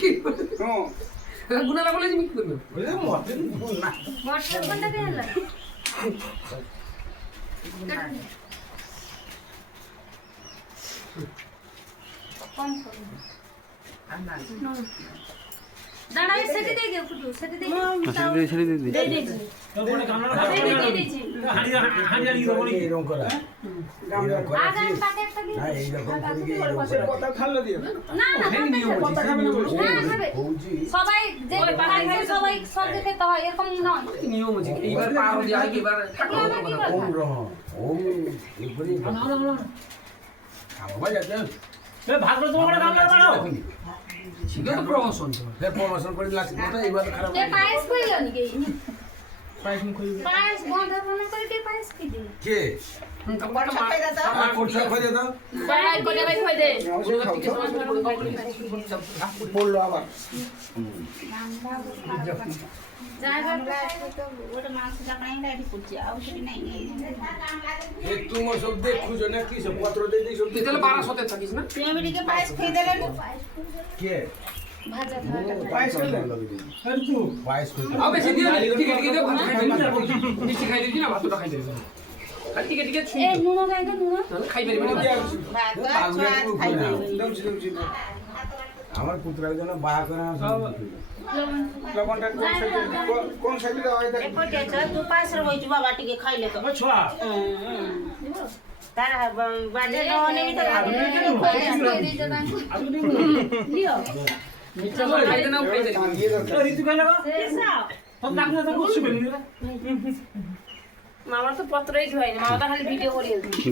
কি গুনারা বলে তুমি কি করবে ওরে মটন না মটন কোনটা দেলা কম কম দাঁড়া সেটি দিয়ে দিও ফুটু সেটি দিয়ে দে দে তোরে কামড়া দে দিছি হাড়ি হাড়ি রকম এরকম করা আগাম পাকে একটা দিও না এই রকম করে কথা খাল্লা দিও না না কথা খাবে না বলছি না খাবে সবাই যে পাহাড় খায় সবাই সব দেখে তো হয় এরকম নয় নিয়ম আছে এইবার পার হয়ে যায় এবার ওম রহ ওম এগুলি খাওয়া যাচ্ছে এ ভাত করে তোমার কামড়া বাড়াও সেটা তো প্রমোশন সে প্রমোশন করে লাগছে তো এইবার খারাপ কে পায়েস কইলো নাকি প্রাইস কই পায়েস বন্ধ মনে করে কে পায়েস কি দিও কে কাপড়টা মার আমার কোর্সা খোঁজে দাও বাই কোটা বাই কই দে বললো আবার এ তুমি সব দেখুছো না কি সব পত্র দিয়ে দিছো তুই তাহলে 1200 তে থাকিস না কে ভাজা পায়েস খেলে আর তুই পায়েস কই আও বেশি দিও ঠিক আছে দিও ভাত খাই না মিষ্টি খাই দিবি না ভাতটা খাই দিবি আর ঠিক আছে এ নুনো খাই দে নুনো খাই পারবি না আমার পুত্রের জন্য বায়া করে লবণটা কোন সাইডে দেওয়া হয় দেখো ছোয়া মিষ্টি খাই দে না খাই দে দিয়ে দাও ঋতু খাই লাগা তো নাকনা তো করছিস মামার তো পত্রই ধোয়নি মামাটা খালি ভিডিও করিয়ে